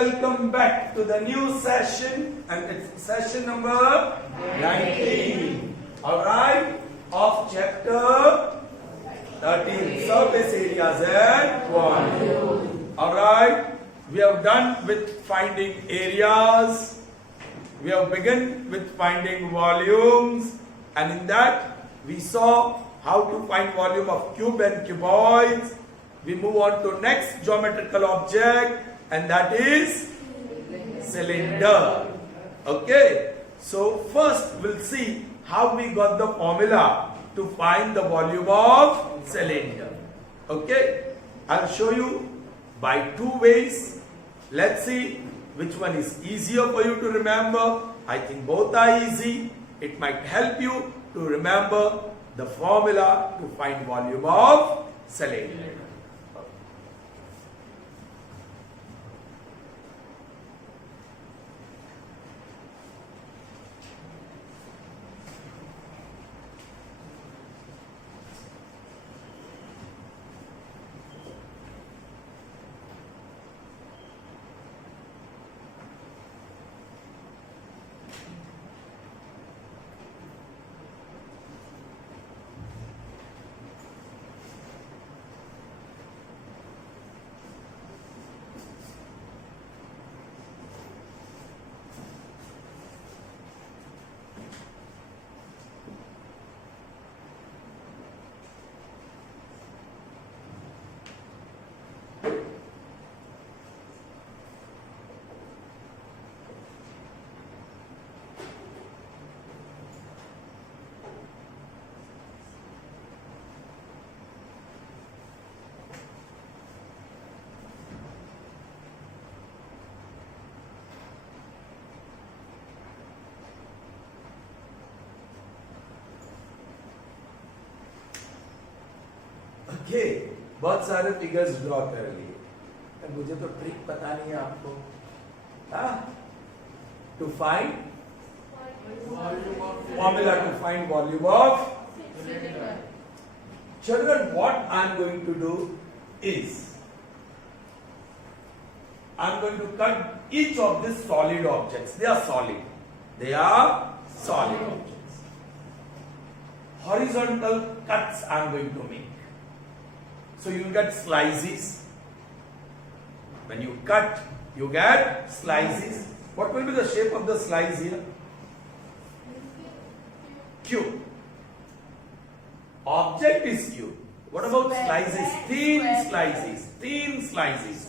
welcome back to the new session, and it's session number 19. Alright, of chapter 13, surface areas and volume. Alright, we have done with finding areas, we have begun with finding volumes, and in that we saw how to find volume of cube and cuboids. We move on to next geometrical object, and that is cylinder. Okay, so first we'll see how we got the formula to find the volume of cylinder. Okay, I'll show you by two ways. Let's see which one is easier for you to remember. I think both are easy. It might help you to remember the formula to find volume of cylinder. Okay, बहुत सारे figures draw कर लिए, मुझे तो trick पता नहीं है आपको. To find formula to find volume of cylinder. Children, what I am going to do is I am going to cut each of these solid objects. They are solid. They are solid objects. Horizontal cuts I am going to make. So you get slices. When you cut, you get slices. What will be the shape of the slice here? Cube. Object is cube. What about slices? Thin slices. Thin slices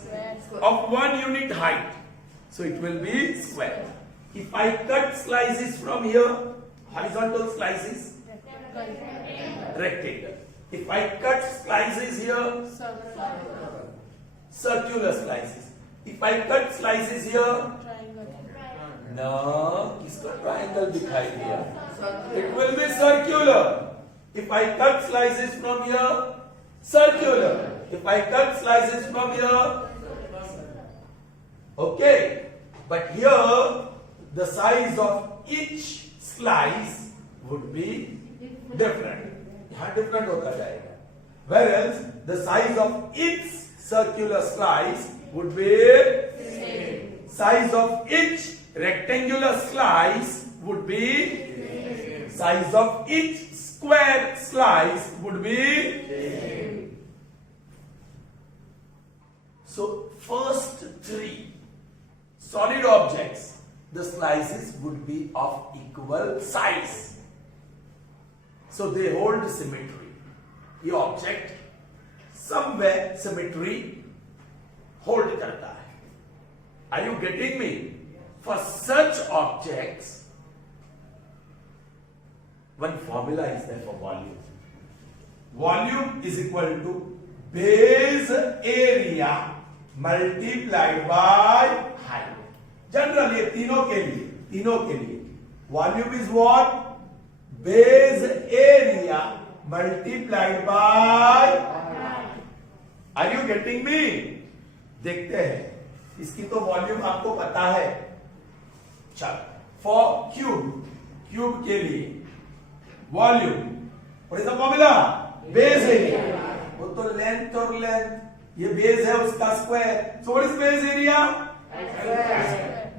of 1 unit height. So it will be square. If I cut slices from here, horizontal slices, rectangle. If I cut slices here, circular slices. If I cut slices here, no, किसका triangle दिखाई दिया? It will be circular. If I cut slices from here, circular. If I cut slices from here, okay. But here, the size of each slice would be different. यहाँ different होता जाएगा. Whereas the size of each circular slice would be same. Size of each rectangular slice would be same. Size of each square slice would be same. So first three solid objects, the slices would be of equal size. So they hold symmetry. ये object somewhere symmetry hold करता है. Are you getting me? For such objects, one formula is there for volume. Volume is equal to base area multiplied by height. Generally, तीनों के लिए volume is what? Base area multiplied by. Are you getting me? देखते हैं. इसकी तो volume आपको पता है. चल, फॉर क्यूब के लिए volume, what is the formula? Base area. वो तो लेंथ और लेंथ, ये बेस है उसका square. So what is base area?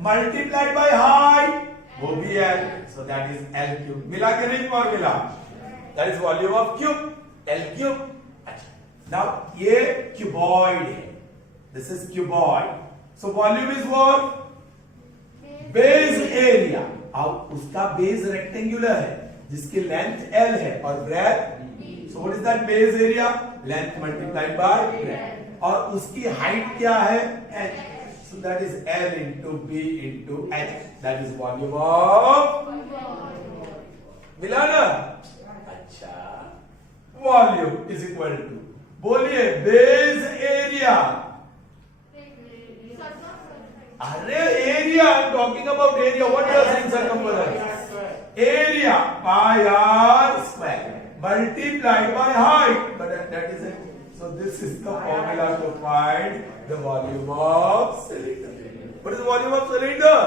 Multiplied by height, वो भी L, so that is L cube. मिला के नहीं formula? That is volume of cube, L cube. Now ये cuboid है. This is cuboid. So volume is what? Base area. अब उसका base rectangular है, जिसकी length L है और breadth. So what is that base area? Length multiplied by breadth. और उसकी height क्या है? H. So that is L into B into H. That is volume of. मिला ना? अच्छा. Volume is equal to. बोलिए base area. अरे area, I'm talking about area. What you are saying, circumference? Area pi r square multiplied by height. But that is it. So this is the formula to find the volume of cylinder. What is the volume of cylinder?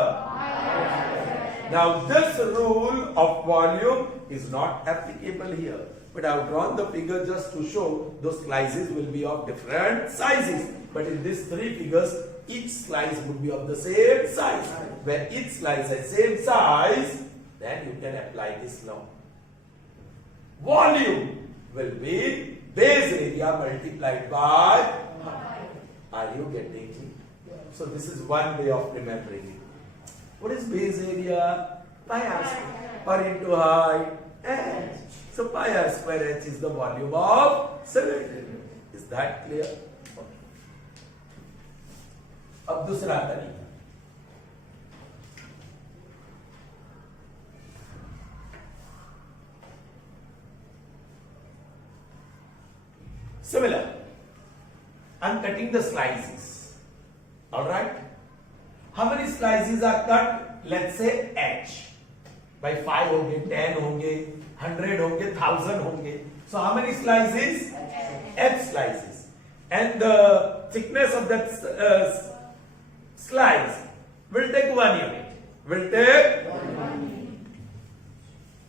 Now this rule of volume is not applicable here. But I have drawn the figure just to show those slices will be of different sizes. But in these three figures, each slice would be of the same size. Where each slice has same size, then you can apply this law. Volume will be base area multiplied by height. Are you getting it? So this is one way of remembering it. What is base area? Pi r square. Or into height, h. So pi r square h is the volume of cylinder. Is that clear? अब दूसरा तरीका. Similar. I'm cutting the slices. All right. How many slices are cut? Let's say h. By 5 होंगे, 10 होंगे, 100 होंगे, 1000 होंगे. So how many slices? H slices. And the thickness of that slice will take 1 unit. Will take 1 unit.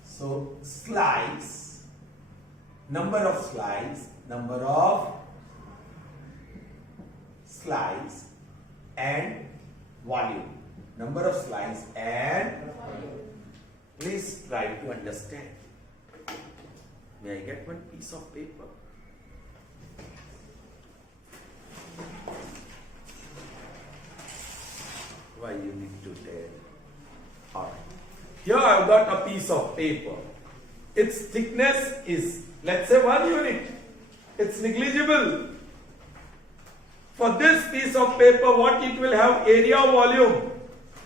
So slice, number of slice, and volume. Number of slice and volume. Please try to understand. May I get one piece of paper? Why you need to tell? Alright. Here I have got a piece of paper. Its thickness is, let's say, 1 unit. It's negligible. For this piece of paper, what it will have? Area or volume?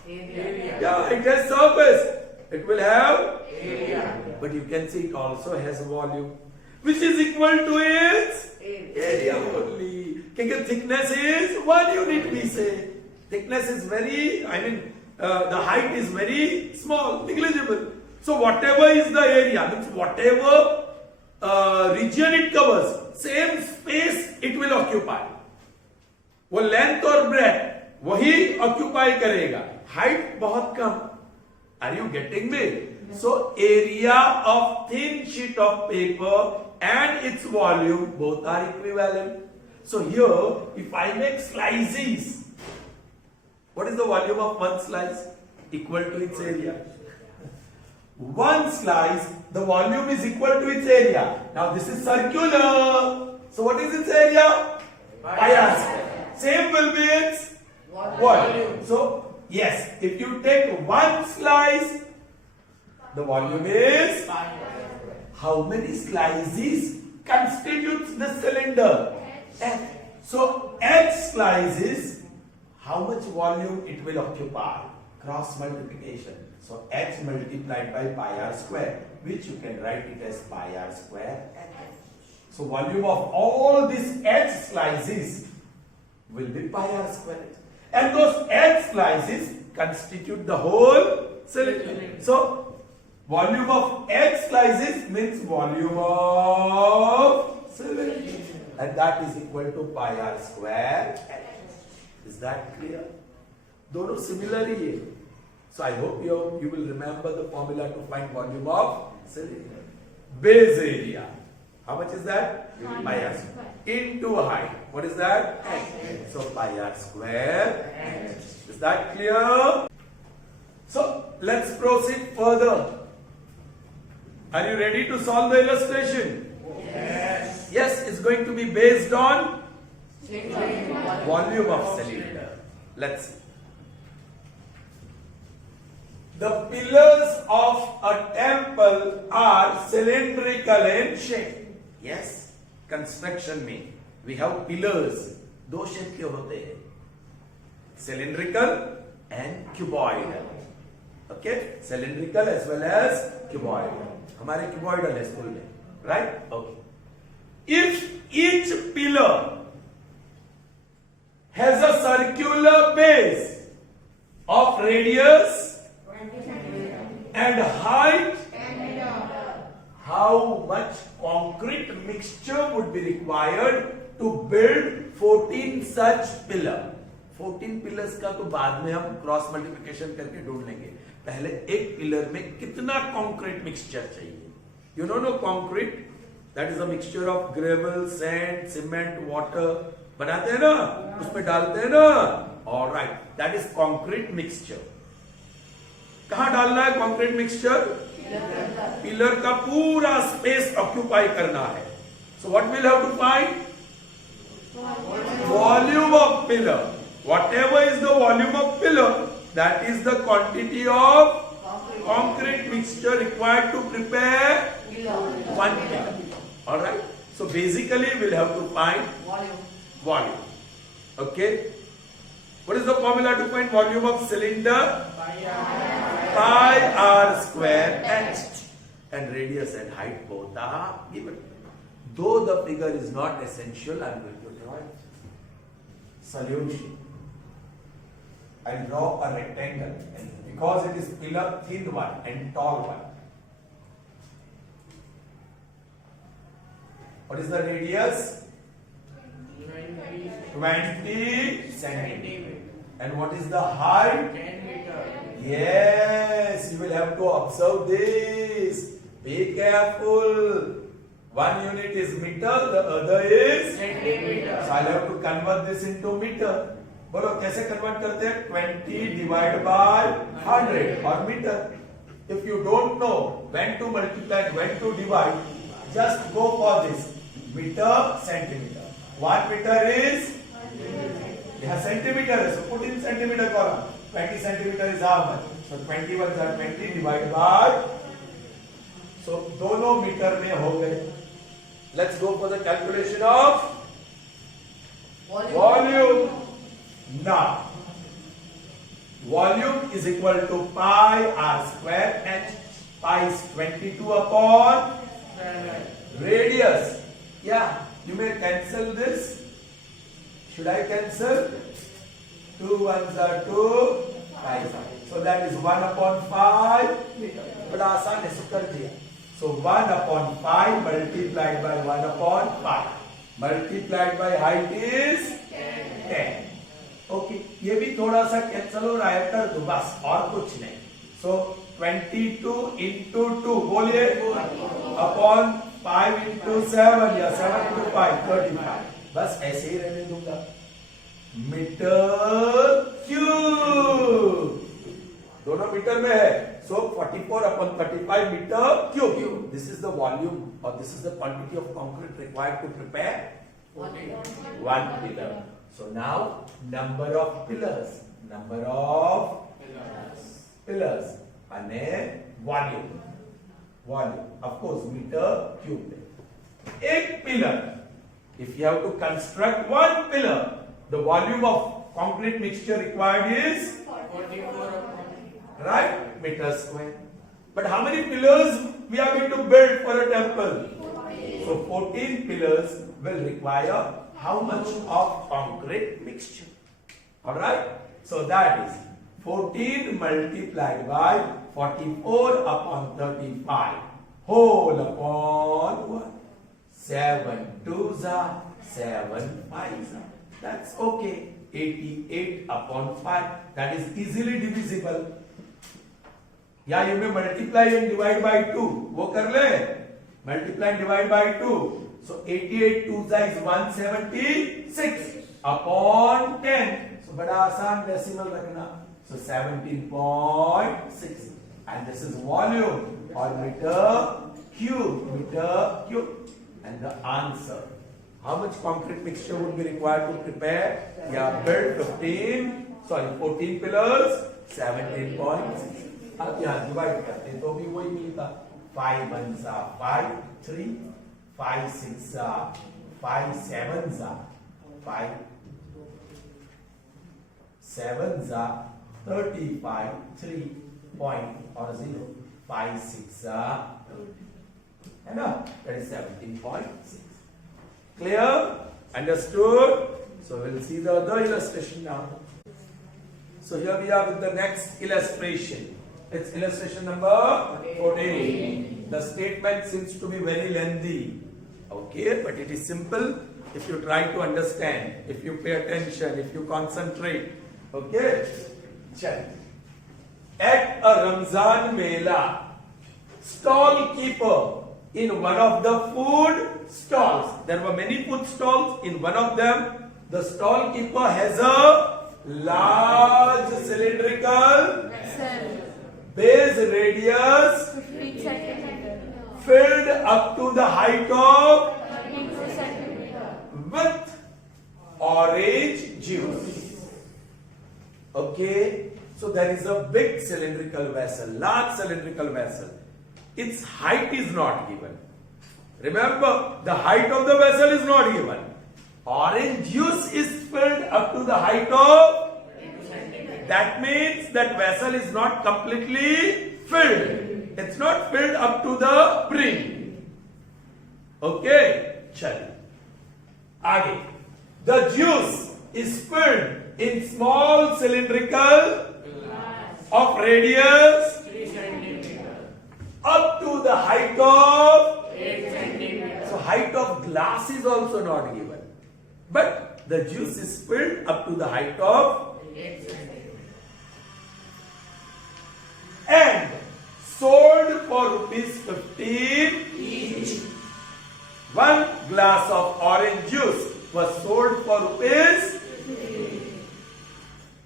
Area. Yeah, it has surface. It will have area. But you can see it also has volume, which is equal to its area only. Because thickness is 1 unit, we say. Thickness is very, the height is very small, negligible. So whatever is the area, means whatever region it covers, same space it will occupy. वो length और breadth वही occupy करेगा, height बहुत कम. Are you getting me? So area of thin sheet of paper and its volume both are equivalent. So here if I make slices, what is the volume of one slice? Equal to its area. One slice, the volume is equal to its area. Now this is circular. So what is its area? Pi r square. Same will be its volume. So yes, if you take one slice, the volume is how many slices constitutes the cylinder? H. So H slices, how much volume it will occupy? Cross multiplication. So H multiplied by pi r square, which you can write it as pi r square H. So volume of all these H slices will be pi r square. And those H slices constitute the whole cylinder. So volume of H slices means volume of cylinder. And that is equal to pi r square H. Is that clear? दोनों similar ही है. So I hope you will remember the formula to find volume of cylinder. Base area. How much is that? pi r square into height. What is that? So pi r square. Is that clear? So let's proceed further. Are you ready to solve the illustration? Yes. Yes, it's going to be based on volume of cylinder. Let's see. The pillars of a temple are cylindrical in shape. Yes, construction में we have pillars. दो shape के होते हैं, cylindrical and cuboidal. Okay, cylindrical as well as cuboidal. हमारे cuboidal है school में, right? Okay. If each pillar has a circular base of radius and height, how much concrete mixture would be required to build 14 such pillar? 14 pillars का तो बाद में हम cross multiplication करके ढूंढ लेंगे. पहले एक पिलर में कितना कंक्रीट मिक्सचर चाहिए? You know concrete, that is a mixture of gravel, sand, cement, water. बनाते हैं ना, उसमें डालते हैं ना. All right, that is concrete mixture. कहां डालना है कंक्रीट मिक्सचर? पिलर का पूरा स्पेस ऑक्यूपाई करना है. So what will have to find? Volume of pillar. Whatever is the volume of pillar, that is the quantity of concrete mixture required to prepare one pillar. All right. So basically, we'll have to find volume. Okay. What is the formula to find volume of cylinder? Pi r square and radius and height both are given. Though the figure is not essential, I am going to draw it. Solution. I will draw a rectangle, and because it is pillar, thin one and tall one. What is the radius? 20 centimeter. And what is the height? 10 meter. Yes, you will have to observe this. Be careful. One unit is meter, the other is Centimeter. So I'll have to convert this into meter. बोलो कैसे convert करते हैं? 20 divided by 100 or meter. If you don't know when to multiply and when to divide, just go for this. Meter, centimeter. 1 meter is यहाँ centimeter है, so put in centimeter column. 20 centimeter is how much? So 21 are 20 divided by. So दोनों metre में हो गए. Let's go for the calculation of volume. Now, volume is equal to pi r square and pi is 22 upon radius. Yeah, you may cancel this. Should I cancel? 2 ones are 2, 5 are. So that is 1 upon 5. बड़ा आसान है, कर दिया. So 1 upon 5 multiplied by 1 upon 5 multiplied by height is 10. Okay, ये भी थोड़ा सा cancel हो रहा है, कर दो बस, और कुछ नहीं. सो 22 into 2 बोलिए अपॉन 5 into 7 या 7 into 5 35. बस ऐसे ही रहने दूंगा. मीटर क्यूब, दोनों मीटर में है. So 44 upon 35 metre cube. This is the volume और this is the quantity of concrete required to prepare one pillar. So now number of pillars. Number of pillars. And volume. Volume. Of course, meter cube. एक pillar. If you have to construct one pillar, the volume of concrete mixture required is 44. right? Meter square. But how many pillars we are going to build for a temple? So 14 pillars will require how much of concrete mixture? Alright? So that is 14 multiplied by 44 upon 35 whole upon what? 7 2s are 7 5s are. That's okay. 88 upon 5. That is easily divisible. Yeah, you may multiply and divide by 2. वो कर ले. Multiply and divide by 2. So 88 2 is 176 upon 10. So बड़ा आसान decimal रखना. So 17.6. And this is volume or meter cube. And the answer. How much concrete mixture would be required to prepare? Yeah, build 14 pillars, 17.6. अब यहाँ divide करते तो भी वही मिलता. 5 1s are 5 3, 5 6 are 5 7s are 5 7s are 35 3 point or 0 5 6 are है ना, that is 17.6. Clear? Understood? So we'll see the other illustration now. So here we are with the next illustration. It's illustration number 14. The statement seems to be very lengthy. Okay, but it is simple if you try to understand, if you pay attention, if you concentrate. Okay? Check. At a Ramzan Mela, stall keeper in one of the food stalls. There were many food stalls. In one of them, the stall keeper has a large cylindrical base radius 15 centimeter. filled up to the height of 32 centimeter. with orange juice. Okay, so there is a big cylindrical vessel, large cylindrical vessel. Its height is not given. Remember, the height of the vessel is not given. Orange juice is filled up to the height of. That means that vessel is not completely filled. It's not filled up to the brim. Okay, chalo. Aage. The juice is filled in small cylindrical of radius 3 centimeter. up to the height of. 8 centimeter. So height of glass is also not given. But the juice is filled up to the height of 8 centimeter. and sold for rupees 15 each. One glass of orange juice was sold for rupees.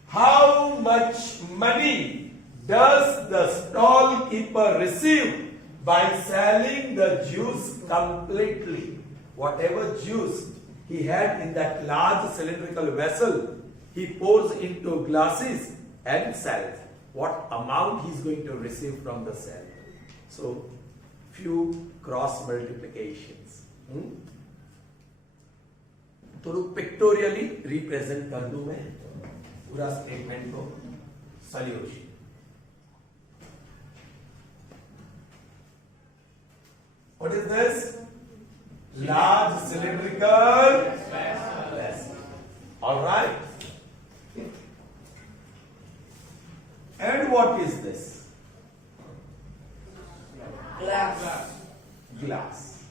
How much money does the stall keeper receive by selling the juice completely? Whatever juice he had in that large cylindrical vessel, he pours into glasses and sells. What amount he is going to receive from the sale? So, few cross multiplications. तो pictorially represent कर दूं मैं पूरा statement को. Solution. What is this? Large cylindrical vessel. All right. And what is this? Glass. Glass.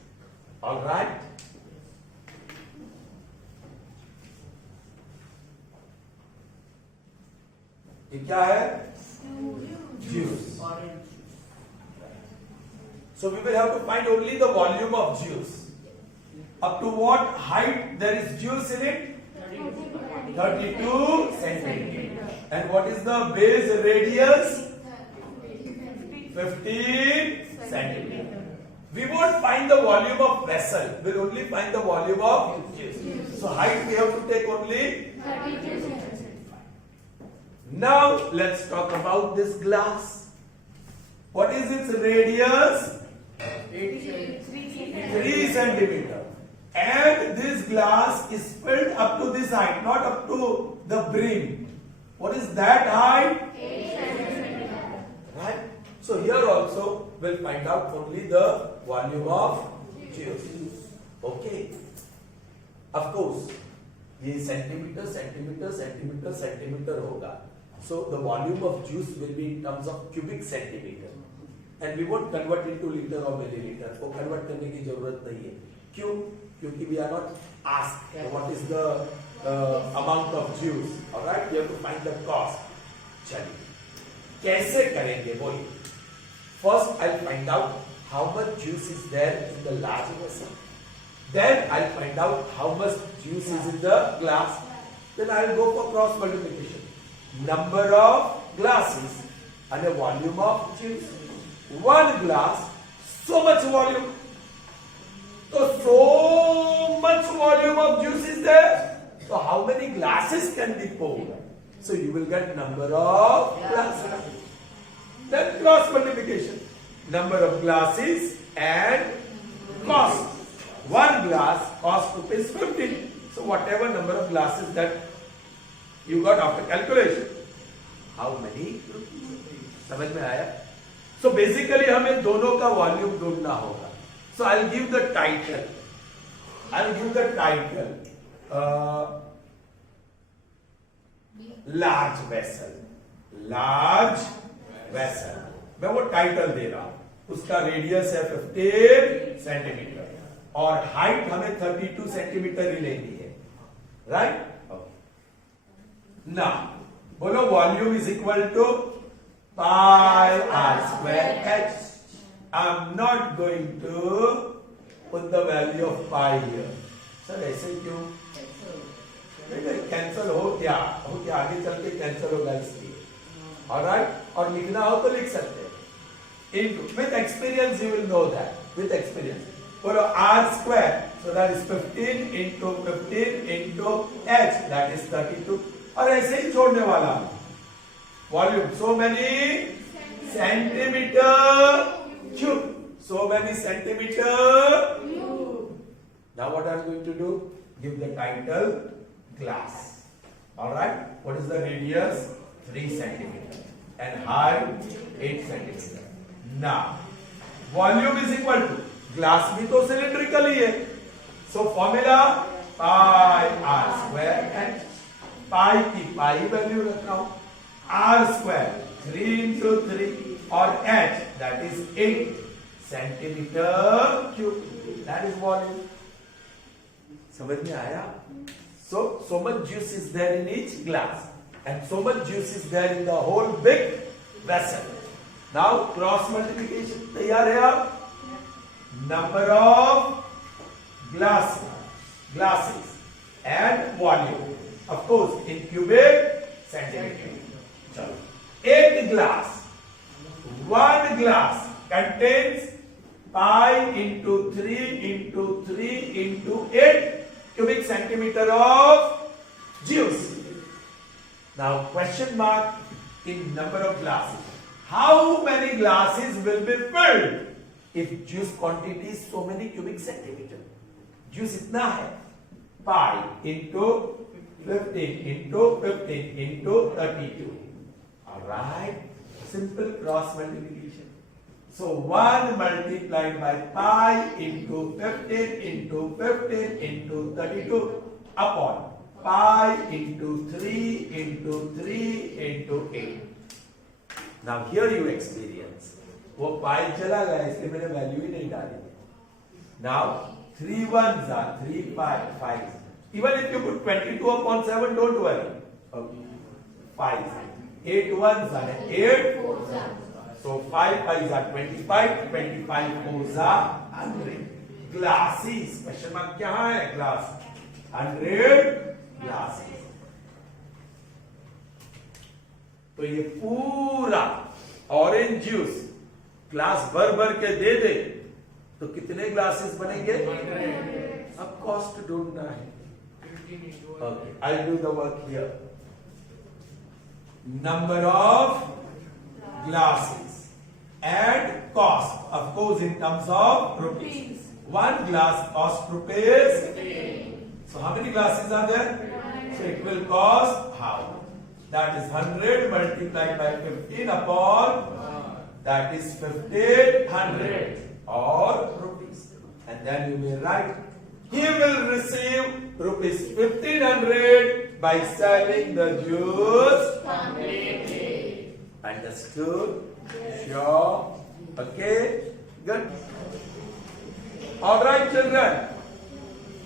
All right. ये क्या है? Juice. Orange. So we will have to find only the volume of juice. Up to what height there is juice in it? 32 centimeter. And what is the base radius? 15 centimeter. We won't find the volume of vessel. We'll only find the volume of juice. So height we have to take only. 32 centimeter. Now let's talk about this glass. What is its radius? 8 centimeter. 3 centimeter. And this glass is filled up to this height, not up to the brim. What is that height? 8 centimeter. Right? So here also we'll find out only the volume of juice. Okay. Of course, ये centimeter, centimeter, centimeter, centimeter होगा. So the volume of juice will be in terms of cubic centimeter. And we won't convert into liter or milliliter. वो convert करने की जरूरत नहीं है. क्यों? क्योंकि we are not asked what is the amount of juice. All right, we have to find the cost. चलिए, कैसे करेंगे बोलिए? First, I'll find out how much juice is there in the large vessel. Then I'll find out how much juice is in the glass. Then I'll go for cross multiplication. Number of glasses and a volume of juice. One glass, so much volume. So much volume of juice is there. So how many glasses can be poured? So you will get number of glasses. Then cross multiplication. Number of glasses and cost. One glass cost rupees 15. So whatever number of glasses that you got after calculation, how many rupees? समझ में आया? So basically हमें दोनों का volume ढूंढना होगा. So I'll give the title. Large vessel. मैं वो टाइटल दे रहा हूं. उसका रेडियस है 15 सेंटीमीटर और हाइट हमें 32 सेंटीमीटर ही लेनी है. राइट? Now, बोलो volume is equal to pi r square h. I'm not going to put the value of pi here. Sir ऐसे क्यों? कैंसल हो क्या आगे चल के कैंसल होगा इसलिए. ऑलराइट, और लिखना हो तो लिख सकते हैं. Into with experience you will know that. With experience. बोलो r square, so that is 15 into 15 into h, that is 32. और ऐसे ही छोड़ने वाला. Volume so many centimeter cube. So many centimeter cube. Now what are you going to do? Give the title glass. Alright. What is the radius? 3 centimeter. And height 8 centimeter. Now, volume is equal to, glass भी तो cylindrical ही है. So formula pi r square h. Pi की pi value रखता हूँ. R square 3 into 3 और h that is 8 centimeter cube. That is volume. समझ में आया? So much juice is there in each glass and so much juice is there in the whole big vessel. Now cross multiplication. तैयार है आप? Number of glasses and volume. Of course in cubic centimeter. चलो. 8 glass. One glass contains pi into 3 into 3 into 8 cubic centimeter of juice. Now question mark in number of glasses. How many glasses will be filled if juice quantity is so many cubic centimeter? Juice इतना है. Pi into 15 into 15 into 32. Alright. Simple cross multiplication. So 1 multiplied by pi into 15 into 15 into 32 upon pi into 3 into 3 into 8. Now here you experience. वो pi चला गया इसलिए मैंने value ही नहीं डाली. Now 3 ones are 3 5. Even if you put 22 upon 7, don't worry. Okay. 5. 8 ones are 8. So 5 pies are 25. 25 fours are 100. Glasses. Question mark क्या है? Glass. 100 glasses. तो ये पूरा ऑरेंज जूस ग्लास भर के दे दे तो कितने ग्लासेस बनेंगे? अब कॉस्ट ढूंढना है. Okay, I'll do the work here. Number of glasses and cost, of course, in terms of rupees. One glass cost rupees. So how many glasses are there? So it will cost how? That is 100 multiplied by 15 upon that is 1500 or rupees. And then you will write, he will receive rupees 1500 by selling the juice completely. Understood? Sure? Okay? Good. Alright children.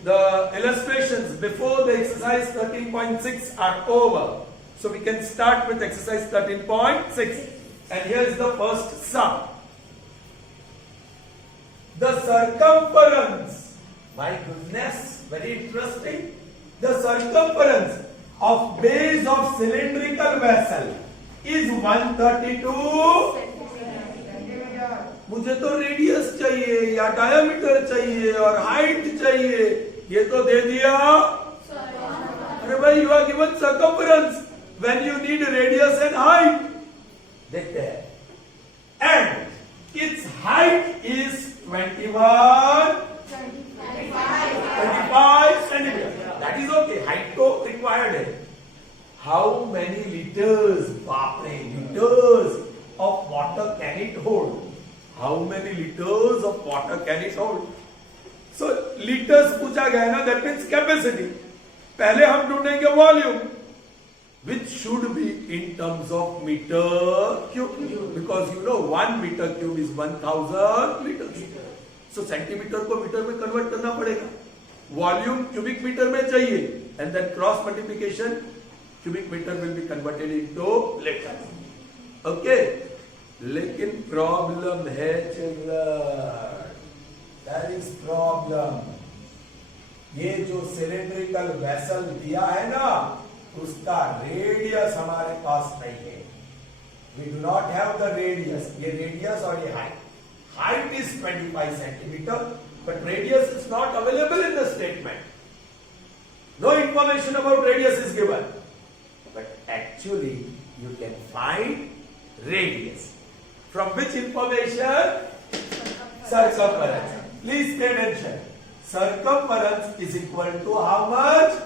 The illustrations before the exercise 13.6 are over. So we can start with exercise 13.6. And here is the first sum. The circumference My goodness, very interesting. The circumference of base of cylindrical vessel is 132. मुझे तो radius चाहिए या diameter चाहिए और height चाहिए, ये तो दे दिया. अरे भाई, you are given circumference when you need radius and height. देखते हैं. And its height is 25 centimetre. That is okay. Height तो रिक्वायर्ड है. हाउ मेनी लीटर्स, बाप रे, litres of water can it hold? How many liters of water can it hold? So liters पूछा गया है ना, that means capacity. पहले हम ढूंढेंगे volume, which should be in terms of meter cube, because you know 1 meter cube is 1000 liters. So centimeter को metre में convert करना पड़ेगा. Volume cubic meter में चाहिए, and then cross multiplication cubic meter will be converted into liters. Okay. लेकिन problem है children. That is problem. ये जो सिलेंड्रिकल वेसल दिया है ना, उसका रेडियस हमारे पास नहीं है. We do not have the radius. ये रेडियस और ये height. Height is 25 centimetre, but radius is not available in the statement. No information about radius is given, but actually you can find radius. From which information? Circumference. Please pay attention. Circumference is equal to how much?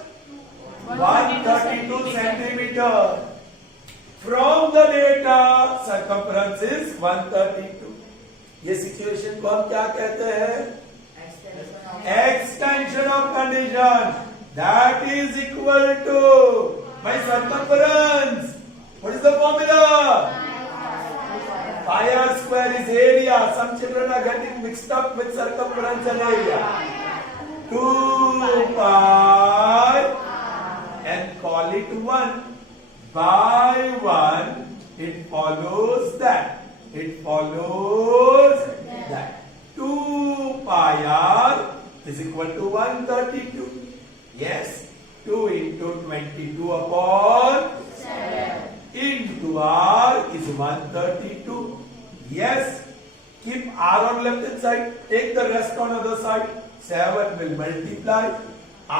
132 centimeter. From the data, circumference is 132. ये situation को हम क्या कहते हैं? Extension of condition. That is equal to my circumference. What is the formula? Pi r square is area. Some children are getting mixed up with circumference and area. 2 pi and call it 1. By 1, it follows that. It follows that. 2 pi r is equal to 132. Yes. 2 into 22 upon 7. Into r is 132. Yes. Keep r on left hand side. Take the rest on other side. 7 will multiply.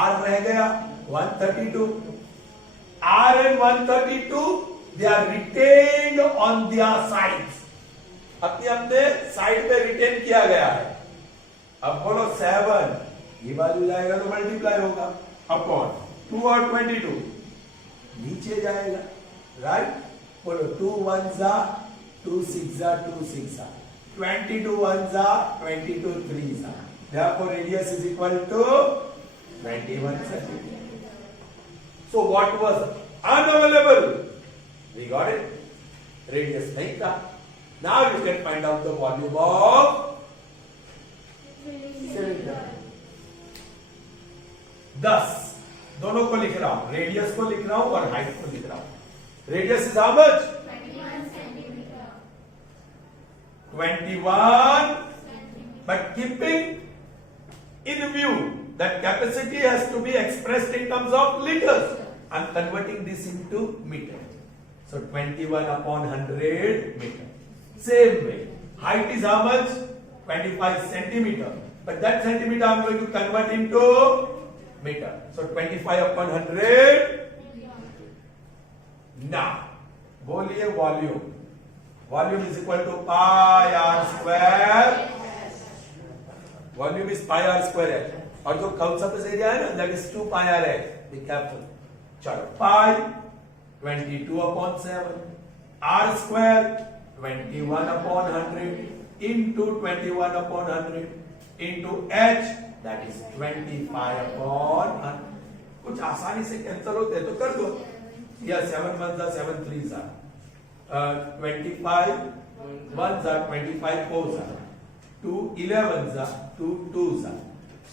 R रह गया 132. R and 132, they are retained on their sides. अपने अपने side पे retain किया गया है. अब बोलो 7, ये वैल्यू जाएगा तो मल्टीप्लाई होगा अपॉन 2 और 22 नीचे जाएगा. Right? बोलो 2 1s are 2 6s are 2 6s are 22 1s are 22 3s are. Therefore, radius is equal to 21 centimeter. So, what was unavailable? We got it. Radius नहीं था. Now you can find out the volume of cylinder. 10 दोनों को लिख रहा हूं. Radius को लिख रहा हूं और हाइट को लिख रहा हूं. Radius is how much? 21 centimeter. 21. But keeping in view that capacity has to be expressed in terms of liters, I'm converting this into meter. So 21 upon 100 meter. Same way. Height is how much? 25 centimeter. But that centimeter I'm going to convert into meter. So 25 upon 100. Now, बोलिए volume. Volume is equal to pi r square. Volume is pi r square है. और जो कौन सा surface area है ना, that is 2 pi r है. Be careful. चलो, pi 22 upon 7. R square 21 upon 100 into 21 upon 100 into h, that is 25 upon 100. कुछ आसानी से कैंसिल होते हैं तो कर दो. या 7 1s are 7 3s are 25 1s are 25 4s are 2 11s are 2 2s are.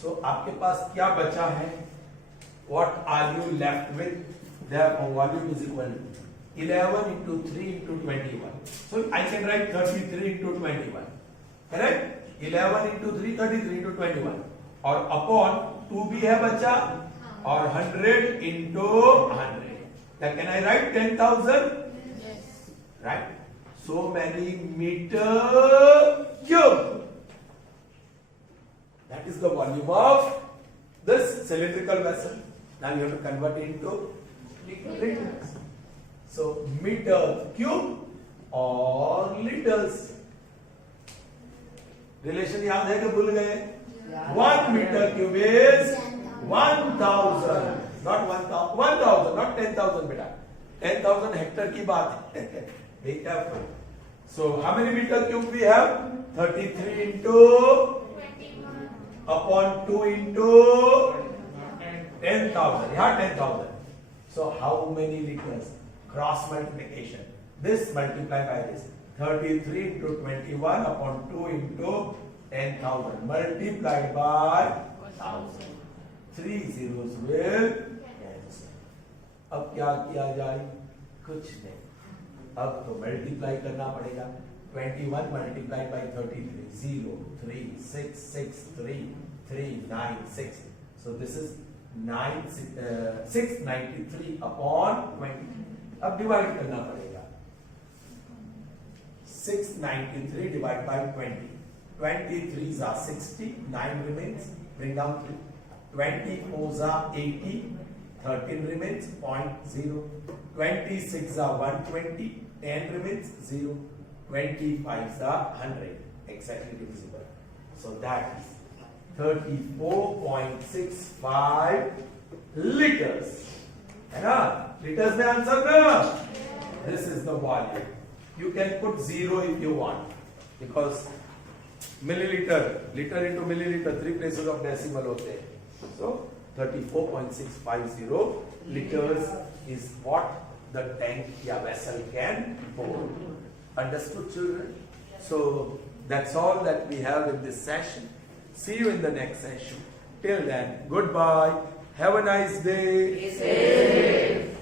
So आपके पास क्या बचा है? What are you left with? Therefore volume is equal to 11 into 3 into 21. So I can write 33 into 21. Correct? 11 into 3 33 into 21. और upon 2 भी है बच्चा और 100 into 100. Then can I write 10,000? Yes. Right? So many meter cube. That is the volume of this cylindrical vessel. Now you have to convert it into liters. So meter cube or liters. Relation याद है कि भूल गए? 1 meter cube is 1,000. Not 1,000. 1,000, not 10,000 बेटा. 10,000 hectare की बात है. Be careful. So how many meter cube we have? 33 into 21. upon 2 into 10,000. Yeah, 10,000. So how many liters? Cross multiplication. This multiplied by this. 33 into 21 upon 2 into 10,000 multiplied by 1,000. 3 zeros will cancel. अब क्या किया जाए? कुछ नहीं. अब तो multiply करना पड़ेगा. 21 multiplied by 33. 0, 3, 6, 6, 3, 3, 9, 6. So this is 693 upon 20. अब डिवाइड करना पड़ेगा. 693 divided by 20. 23s are 60. 9 remains. Bring down 3. 24s are 80. 13 remains. 0.0. 26 are 120. 10 remains. 0. 25s are 100. Exactly divisible. So that is 34.65 liters. है ना? Liters में आंसर ना? This is the volume. You can put 0 if you want, because milliliter, liter into milliliter, 3 places of decimal होते हैं. So 34.650 liters is what the tank या vessel can hold. Understood, children? So that's all that we have in this session. See you in the next session. Till then, goodbye. Have a nice day. Be safe.